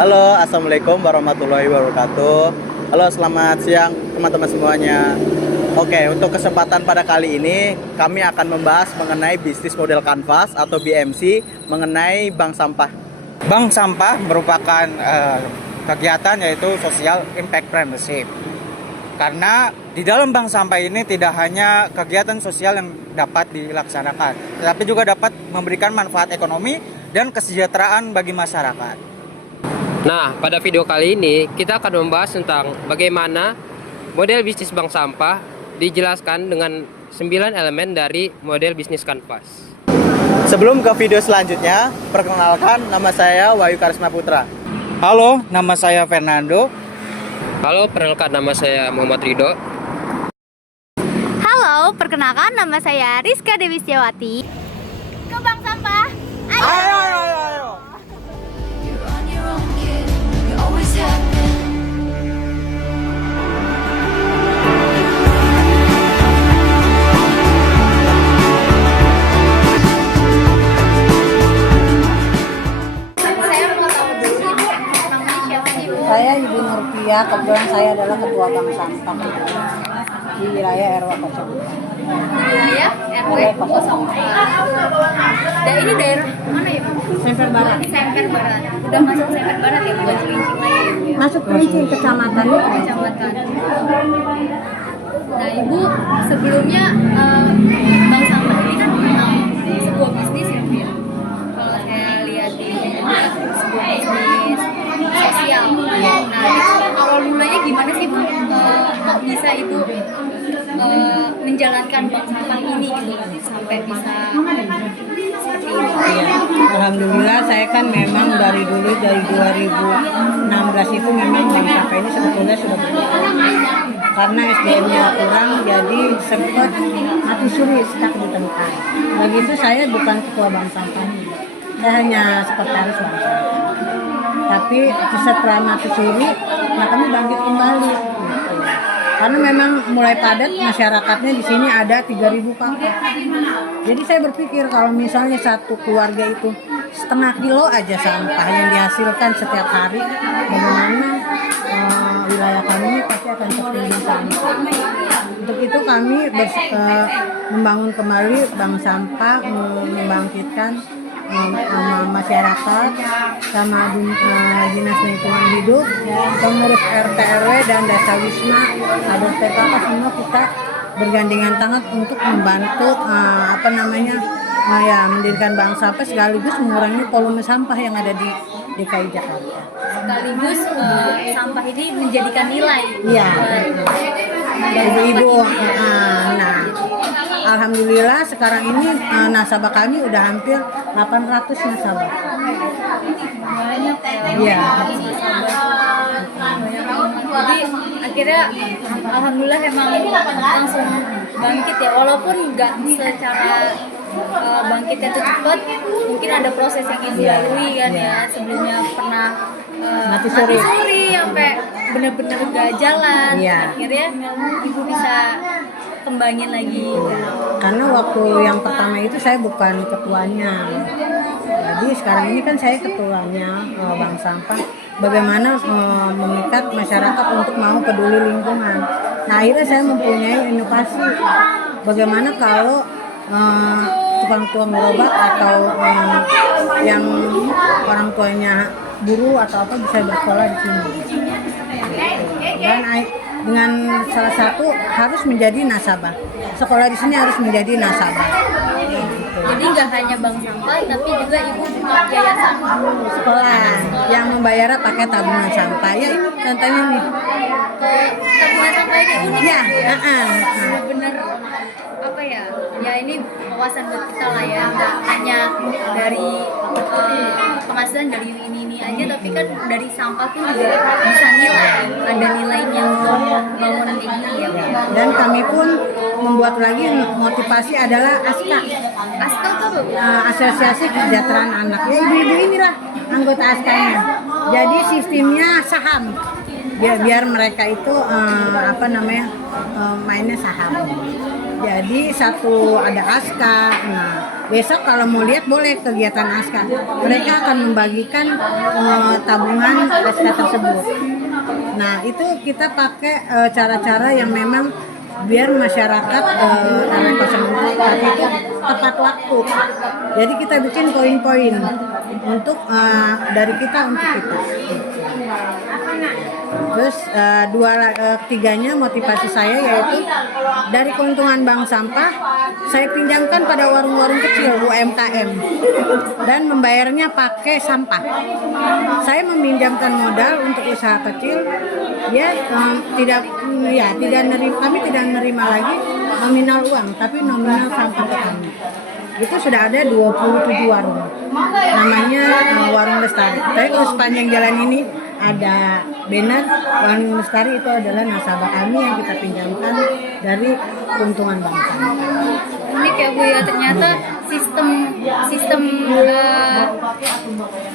Halo, assalamualaikum warahmatullahi wabarakatuh. Halo, selamat siang teman-teman semuanya. Oke, untuk kesempatan pada kali ini kami akan membahas mengenai bisnis model kanvas atau BMC mengenai bank sampah. Bank sampah merupakan kegiatan yaitu social impact partnership. Karena di dalam bank sampah ini tidak hanya kegiatan sosial yang dapat dilaksanakan, tetapi juga dapat memberikan manfaat ekonomi dan kesejahteraan bagi masyarakat. Nah, pada video kali ini kita akan membahas tentang bagaimana model bisnis bank sampah dijelaskan dengan 9 elemen dari model bisnis kanvas. Sebelum ke video selanjutnya, perkenalkan nama saya Wahyu Karisma Putra. Halo, nama saya Fernando. Halo, perkenalkan nama saya Muhammad Ridho. Halo, perkenalkan nama saya Rizka Dewi Setiawati. Ke bank sampah, ayo! Saya Ibu Nurpia, kebetulan saya adalah ketua bank sampah di wilayah RW 02. Wilayah RW 02. Dan ini daerah mana ya, Bu? Semper Barat. Semper Barat. Udah masuk Semper Barat ya, bukan Cilincing lagi ya? Masuk Cilincing kecamatan. Kecamatan. Nah, Ibu sebelumnya bank sampah ini kan memang sebuah bisnis ya, Bu ya? Kalau saya lihat di sebuah bisnis sosial. Nah, itu awal mulanya gimana sih, Bu? Kok bisa itu menjalankan bank sampah ini gitu sampai bisa seperti ini? Alhamdulillah saya kan memang dari dulu, dari 2016 itu memang bank sampah ini sebetulnya sudah berjalan. Karena SDM-nya kurang, jadi sempat mati suri stuck di tempat. Begitu saya bukan ketua bank sampah ini, saya hanya sekretaris bank sampah. Tapi setelah mati suri, nah kami bangkit kembali. Gitu. Karena memang mulai padat masyarakatnya di sini ada 3.000 kakak. Jadi saya berpikir kalau misalnya satu keluarga itu setengah kilo aja sampah yang dihasilkan setiap hari, bagaimana wilayah kami pasti akan tertindih sampah. Untuk itu kami membangun kembali bank sampah, membangkitkan masyarakat sama dinas lingkungan hidup, pengurus RT RW dan desa wisma, ada PKK, semua kita bergandengan tangan untuk membantu mendirikan bank sampah sekaligus mengurangi volume sampah yang ada di DKI Jakarta. Sekaligus sampah ini menjadikan nilai. Iya. Ibu-ibu. Nah, alhamdulillah sekarang ini nasabah kami udah hampir 800 nasabah. Iya. Jadi akhirnya alhamdulillah emang langsung bangkit ya, walaupun nggak secara bangkitnya itu cepat, mungkin ada proses yang ibu lalui kan ya. Sebelumnya pernah mati suri sampai benar-benar gak jalan. Akhirnya ibu bisa kembangin lagi. Karena waktu yang pertama itu saya bukan ketuanya, jadi sekarang ini kan saya ketuanya bank sampah. Bagaimana memikat masyarakat untuk mau peduli lingkungan. Nah, akhirnya saya mempunyai inovasi. Bagaimana kalau tukang tua berobat atau yang orang tuanya guru atau apa bisa bersekolah di sini. Dan dengan salah satu harus menjadi nasabah. Sekolah di sini harus menjadi nasabah. Jadi nggak hanya bank sampah, tapi juga ibu buka yayasan Sekolah yang membayar pakai tabungan sampah. Ya ini contohnya nih. Tabungan sampah ini unik Ya, bener apa ya? Ya ini wawasan buat kita lah ya. Nggak hanya dari penghasilan dari ini aja, tapi kan dari sampah tuh juga bisa nilai. Ada nilainya untuk bangunan ini ya. Dan kami pun membuat lagi motivasi adalah ASKA. ASKA tuh Asosiasi Kesejahteraan Anak. Ya ibu-ibu inilah anggota ASKA-nya. Jadi sistemnya saham. Biar mereka itu mainnya saham. Jadi satu ada ASKA. Nah, besok kalau mau lihat boleh kegiatan ASKA. Mereka akan membagikan tabungan ASKA tersebut. Nah, itu kita pakai cara-cara yang memang biar masyarakat itu tepat waktu. Jadi kita bikin poin-poin untuk dari kita untuk kita. Terus ketiganya motivasi saya yaitu dari keuntungan bank sampah saya pinjamkan pada warung-warung kecil UMKM dan membayarnya pakai sampah. Saya meminjamkan modal untuk usaha kecil, kami tidak menerima lagi nominal uang, tapi nominal sampah ke kami. Itu sudah ada 27 warung. Namanya Warung Lestari. Tapi kalau sepanjang jalan ini ada banner Warung Lestari, itu adalah nasabah kami yang kita pinjamkan dari keuntungan bank sampah. Unik ya Bu ya, ternyata sistem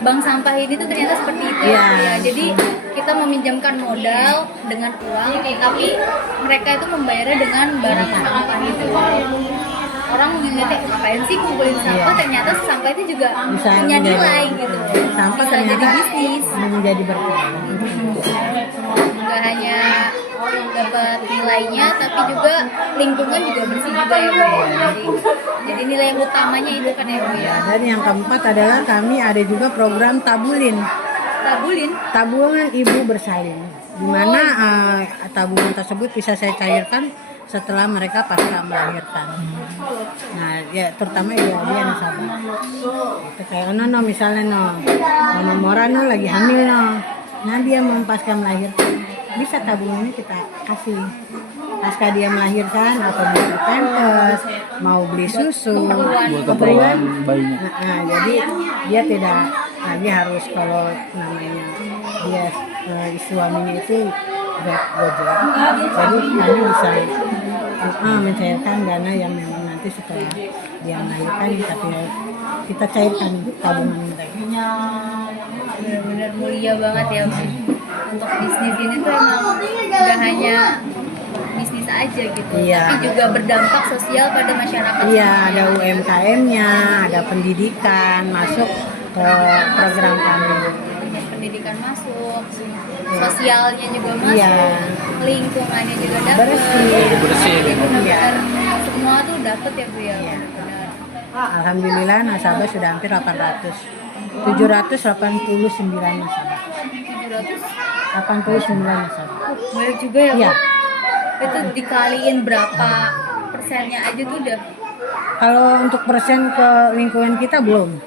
bank sampah ini tuh ternyata seperti itu ya Bu ya. Jadi kita meminjamkan modal dengan uang, tapi mereka itu membayarnya dengan barang sampah itu. Orang melihatnya ngapain sih kumpulin sampah, ternyata sampah itu juga Bisa punya menjadi- nilai gitu. Sampah Bisa ternyata jadi bisnis. menjadi berkah. Nggak hanya dapat nilainya, tapi juga lingkungan juga bersih juga ya Bu ya. Jadi nilai utamanya itu kan ya Bu ya. Dan yang keempat adalah kami ada juga program tabulin, tabungan ibu bersalin, di mana tabungan tersebut bisa saya cairkan setelah mereka pasca melahirkan. Nah, ya terutama dia nasabah. Itu kayak misalnya Mama Mora lagi hamil nah dia mau pasca melahirkan, bisa tabungannya kita kasih. Pasca dia melahirkan atau beli pampers, mau beli susu, keperluan bayinya. jadi dia tidak lagi harus kalau namanya dia suaminya itu gojek. Jadi kami bisa mencairkan dana yang memang nanti setelah dia melahirkan kita cairkan tabungan mereka. Benar-benar mulia banget ya Bu. Untuk bisnis ini tuh emang nggak hanya bisnis aja gitu, Iya. tapi juga berdampak sosial pada masyarakat. Iya, semuanya. ada UMKM-nya, ada pendidikan masuk ke program kami. Pendidikan masuk, sosialnya juga masuk, Iya. lingkungannya juga dapat. Bersih. Jadi Iya. benar-benar semua tuh dapat ya Bu ya. Benar. Alhamdulillah nasabah sudah hampir 789 nasabah. 89 nasabah. Banyak juga ya Bu. Iya. Itu dikaliin berapa persennya aja tuh udah. Kalau untuk persen ke lingkungan kita belum,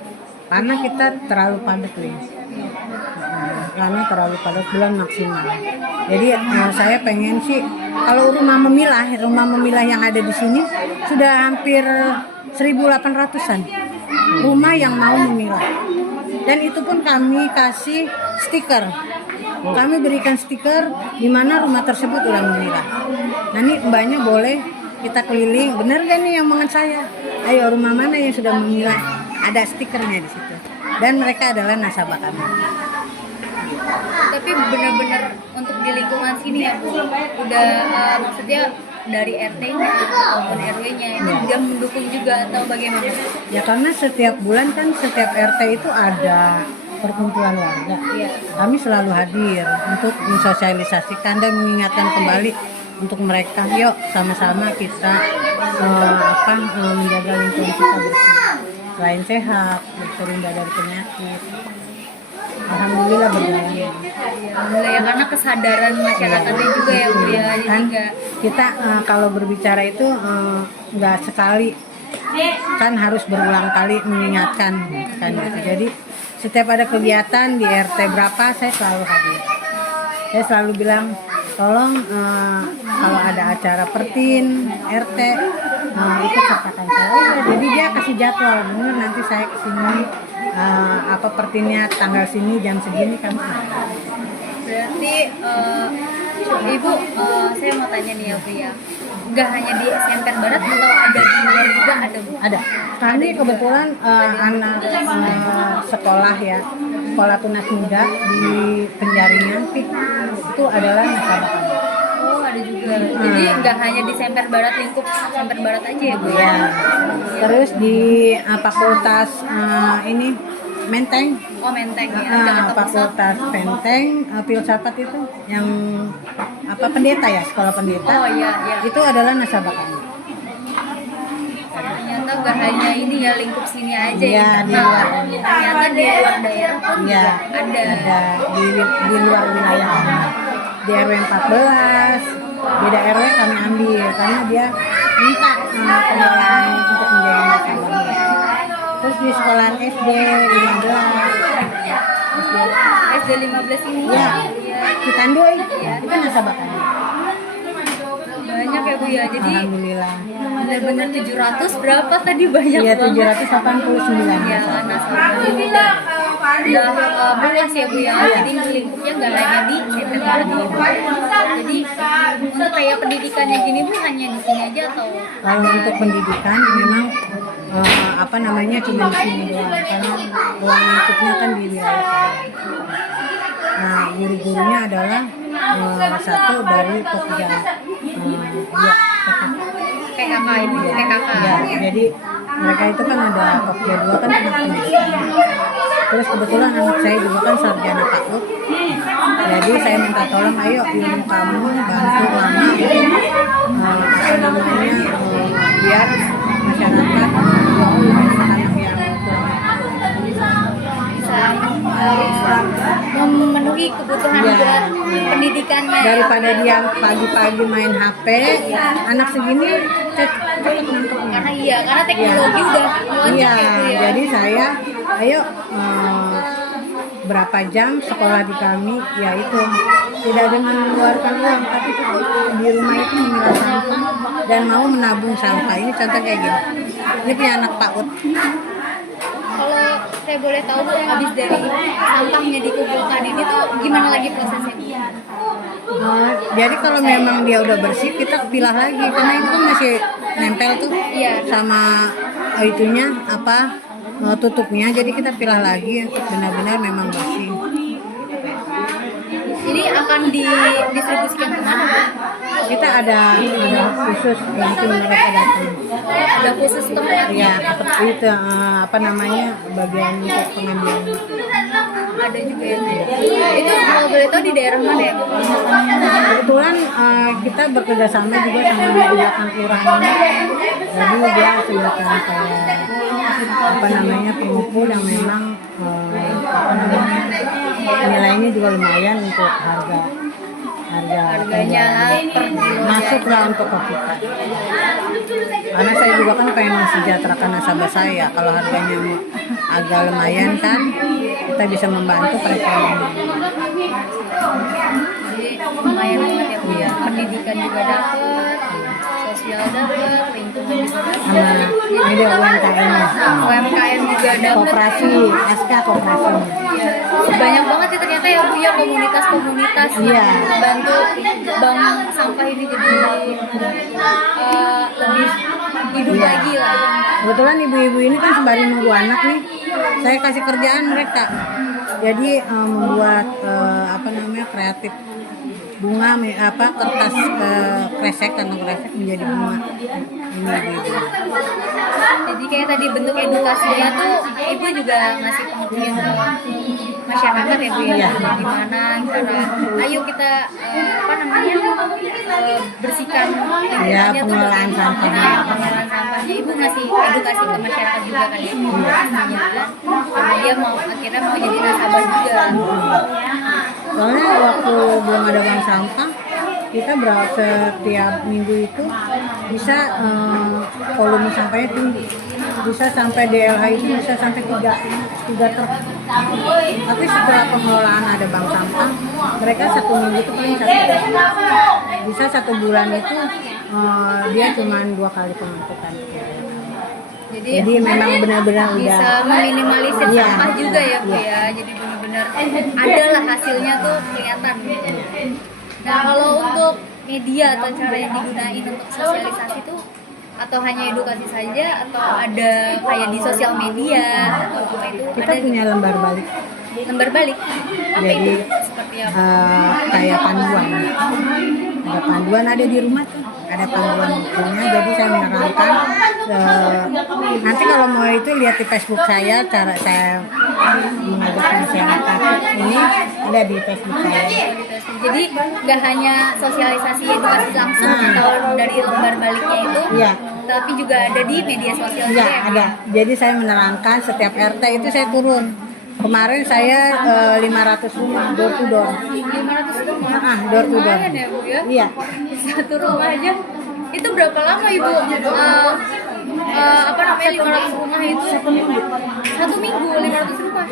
karena kita terlalu padat karena terlalu padat, belum maksimal. Jadi saya pengen sih kalau rumah memilah yang ada di sini sudah hampir 1.800-an rumah yang mau memilah. Dan itu pun kami kasih stiker. Kami berikan stiker di mana rumah tersebut udah memilah. Nah ini mbaknya boleh kita keliling, bener gak nih yang omongan saya? Ayo rumah mana yang sudah memilah? Ada stikernya di situ. Dan mereka adalah nasabah kami. Tapi benar-benar untuk di lingkungan sini ya Bu, udah maksudnya dari RT-nya ataupun RW-nya itu udah mendukung juga atau bagaimana? Ya karena setiap bulan kan setiap RT itu ada perkumpulan warga. Kami selalu hadir untuk mensosialisasikan dan mengingatkan kembali untuk mereka, yuk sama-sama kita menjaga lingkungan kita bersih. Selain sehat, terhindar dari penyakit. Alhamdulillah berjalan. Alhamdulillah ya, karena kesadaran masyarakatnya juga ya Bu ya. Jadi Kan nggak kita kalau berbicara itu nggak sekali, kan harus berulang kali mengingatkan kan gitu. Jadi setiap ada kegiatan di RT berapa saya selalu hadir. Saya selalu bilang tolong kalau ada acara pertin RT itu katakan saya. Jadi dia kasih jadwal, bener nanti saya kesini pertinnya tanggal sini jam segini kami. berarti Ibu, saya mau tanya nih ya Bu ya, nggak hanya di SMP Barat atau ada di luar juga ada Bu? Ada. Kami kebetulan anak sekolah ya, sekolah tunas muda di Penjaringan itu adalah nasabah kami. Oh ada juga. Jadi nggak hanya di Semper Barat, lingkup Semper Barat aja ya Bu ya. Ya. Terus di fakultas ini Menteng, Oh Menteng ya, Jakarta Pusat. fakultas Menteng, filsafat itu yang apa pendeta ya, sekolah pendeta. Oh iya iya. Itu adalah nasabah kami. Ternyata nggak hanya ini ya lingkup sini aja Iya, di internal. luar. Ternyata di luar daerah pun Iya, ada. di luar wilayah kami. Di RW 14, beda RW kami ambil karena dia minta pengelolaan untuk menjadi nasabah. Terus di sekolahan SD 15, SD 15 ini. ya, Iya. Citanduy, itu kan nasabah kami. Banyak ya Bu ya. Jadi Alhamdulillah. benar-benar 700 berapa tadi banyak Iya, banget. 789. Ya, nasabah ini udah luas ya Bu ya. Jadi lingkupnya nggak hanya di Semper Barat doang. Jadi untuk kayak pendidikannya gini Bu hanya di sini aja atau Kalau untuk pendidikan memang apa namanya cuma di sini doang karena ruang lingkupnya kan di wilayah saya. Nah, guru-gurunya adalah satu dari Pokja, PKK ini PKK. ya, jadi mereka itu kan ada Pokja 2 kan tentang pendidikan. Terus kebetulan anak saya juga kan sarjana PAUD. Jadi saya minta tolong, ayo ilmu kamu bantu mama apa namanya biar masyarakat anak yang Bisa memenuhi kebutuhan Ya. buat pendidikannya. daripada dia pagi-pagi main HP, anak segini cepet nangkepnya. Karena teknologi udah melonjak Iya, ya Bu ya. jadi saya ayo berapa jam sekolah di kami, ya itu tidak dengan mengeluarkan uang, tapi cukup di rumah itu memilah sampah dan mau menabung sampah. Ini contoh kayak gini. Ini punya anak PAUD. Kalau saya boleh tahu Bu, habis dari sampahnya dikumpulkan ini tuh gimana lagi prosesnya Bu? Jadi kalau memang dia udah bersih, kita pilah lagi karena itu kan masih nempel tuh Iya. sama itunya apa tutupnya. Jadi kita pilah lagi untuk benar-benar memang bersih. Ini akan didistribusikan kemana Bu? Kita ada khusus nanti mereka datang. Ada khusus tempat Ya, itu apa namanya bagian untuk pengambilan. ada juga ya Bu? Itu kalau boleh tahu di daerah mana ya Bu? Kebetulan kita bekerja sama juga sama Bilakan Kelurahan ini. Jadi dia sebagai kayak apa namanya pengumpul yang memang apa namanya nilainya juga lumayan untuk Harganya per kilo masuk lah untuk ke kita. Karena saya juga kan pengen mensejahterakan nasabah saya. Kalau harganya agak lumayan kan, kita bisa membantu perekonomian. Jadi lumayan banget ya Bu ya. Pendidikan juga dapat, sosial dapat, lingkungan juga dapat. Sama ini dia UMKM-nya. UMKM juga dapat. Koperasi, SK koperasi. Ya, banyak banget ya ternyata ya Bu ya komunitas-komunitas Iya. yang bantu bank sampah ini jadi lebih hidup Iya. lagi lah. Kebetulan ibu-ibu ini kan sembari nunggu anak nih, saya kasih kerjaan mereka. Jadi membuat apa namanya kreatif bunga kertas kresek kantong kresek menjadi bunga. Ini ibu-ibu. Jadi kayak tadi bentuk edukasinya tuh ibu juga ngasih pengertian ke masyarakat ya Bu ya. Iya. Gimana cara ayo kita apa namanya bersihkan Iya, lingkungannya tuh pengelolaan bagaimana, sampahnya. pengelolaan sampahnya. Ibu ngasih edukasi ke masyarakat juga kan ya. Pastinya kan. Karena dia akhirnya mau jadi nasabah juga. Soalnya waktu belum ada bank sampah, kita setiap minggu itu bisa volume sampahnya tinggi, bisa sampai DLH itu bisa sampai 3 truk. Tapi setelah pengelolaan ada bank sampah, mereka satu minggu itu paling 1 truk. Bisa 1 bulan itu dia cuma 2 kali pengangkutan. Jadi memang benar-benar bisa udah meminimalisir Iya. sampah juga ya Bu Iya. ya. Jadi benar-benar adalah hasilnya tuh kelihatan. Nah kalau untuk media atau cara yang digunain untuk sosialisasi tuh atau hanya edukasi saja atau ada kayak di sosial media atau apa itu kita ada punya lembar balik. lembar balik apa Jadi, itu seperti apa? Kayak panduan. Ada panduan ada di rumah tuh. Ada panduan bukunya. Jadi saya menerangkan nanti kalau mau itu lihat di Facebook saya cara saya mengajak masyarakat ini ada di Facebook saya. Jadi nggak hanya sosialisasi edukasi langsung kalau dari lembar baliknya itu, Iya. tapi juga ada di media sosial Iya, juga ya? ada. Jadi saya menerangkan setiap RT itu saya turun. Kemarin saya 500 rumah door to door. 500 rumah. Door to door. Lumayan ya Bu ya? Iya. Satu rumah aja. Itu berapa lama Ibu? Apa namanya 500 rumah itu? Satu minggu 500 rumah.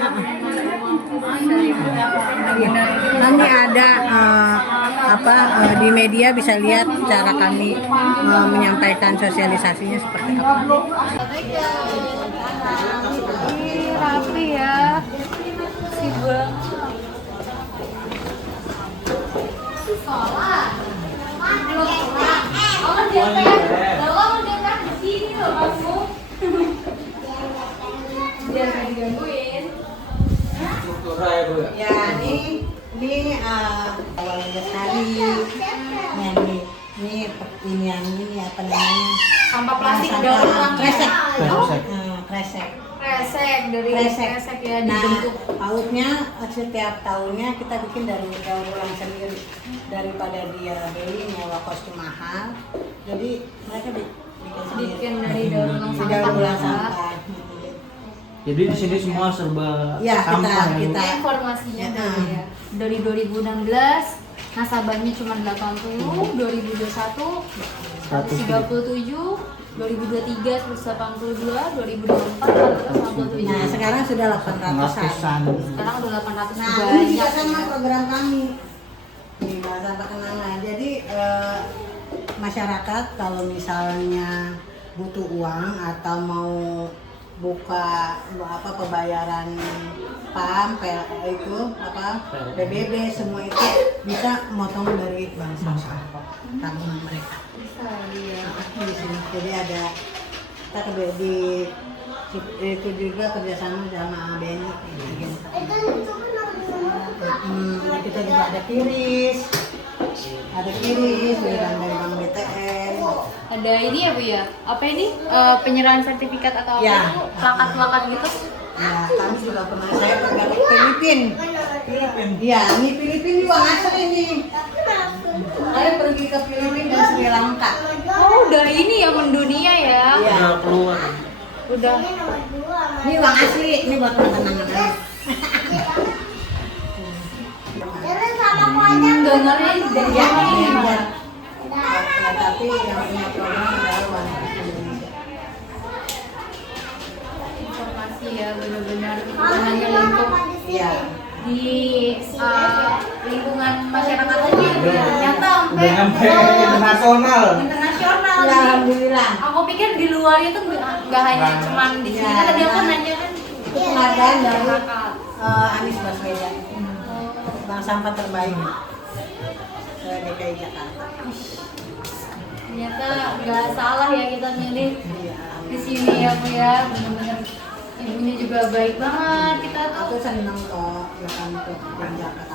Benar. Nanti ada di media bisa lihat cara kami menyampaikan sosialisasinya seperti apa. Ih, rapi ya. Si Bang. Ya, ini awal lestari. Nah, ini yang ini apa namanya? Sampah plastik daur ulang. Kresek. Kresek. Kresek. Kresek dari kresek ya Nah, dibentuk. pautnya setiap tahunnya kita bikin dari daur ulang sendiri daripada dia beli nyewa kostum mahal. Jadi mereka bikin sendiri. Bikin dari daur ulang Di daur ulang sampah. sampah. Jadi di sini semua serba Ya, sampah ya, Bu? kita Informasinya Ya, dulu ya. Dari 2016 nasabahnya cuma 80, 2021 137, 2023 182, 2024 187. Nah, sekarang sudah 800-an. Ratusan. Sekarang udah 800 Nah, ini juga banyak. sama program kami di Sampah Kenangan. Jadi masyarakat kalau misalnya butuh uang atau mau buka pembayaran PAM, itu PBB semua itu bisa motong dari bank sampah tabungan mereka. Di sini jadi ada kita itu juga kerjasama sama BNI. Kita juga ada kiris dari bank BTN. Ada ini ya Bu ya? Apa ini? Penyerahan sertifikat atau apa Ya. itu? Plakat-plakat gitu? Ya, kami juga pernah saya pergi ke Filipina. Iya, ini Filipina juga ngasih ini. Saya pergi ke Filipina dan Sri Lanka. Oh, udah ini yang mendunia ya? Iya. Udah keluar. Udah. Ini uang asli, ini buat kenangan. Donornya dari Ya, mana ini? tapi yang punya program adalah warga Indonesia. Informasi ya, benar-benar bukan hanya lingkup Iya. di lingkungan masyarakat aja, nyata Udah sampai nyampe internasional. internasional. Ya, alhamdulillah. Aku pikir di luar itu nggak hanya cuman di sini. Ya, Tadi aku nah. nanya kan Itu penghargaan dari masyarakat. Anies Baswedan, bank sampah terbaik DKI Jakarta. Ternyata nggak salah ya kita milih Iya. di sini ya Bu ya, benar-benar ibunya juga baik banget kita tuh. Aku senang kok ya untuk Jakarta.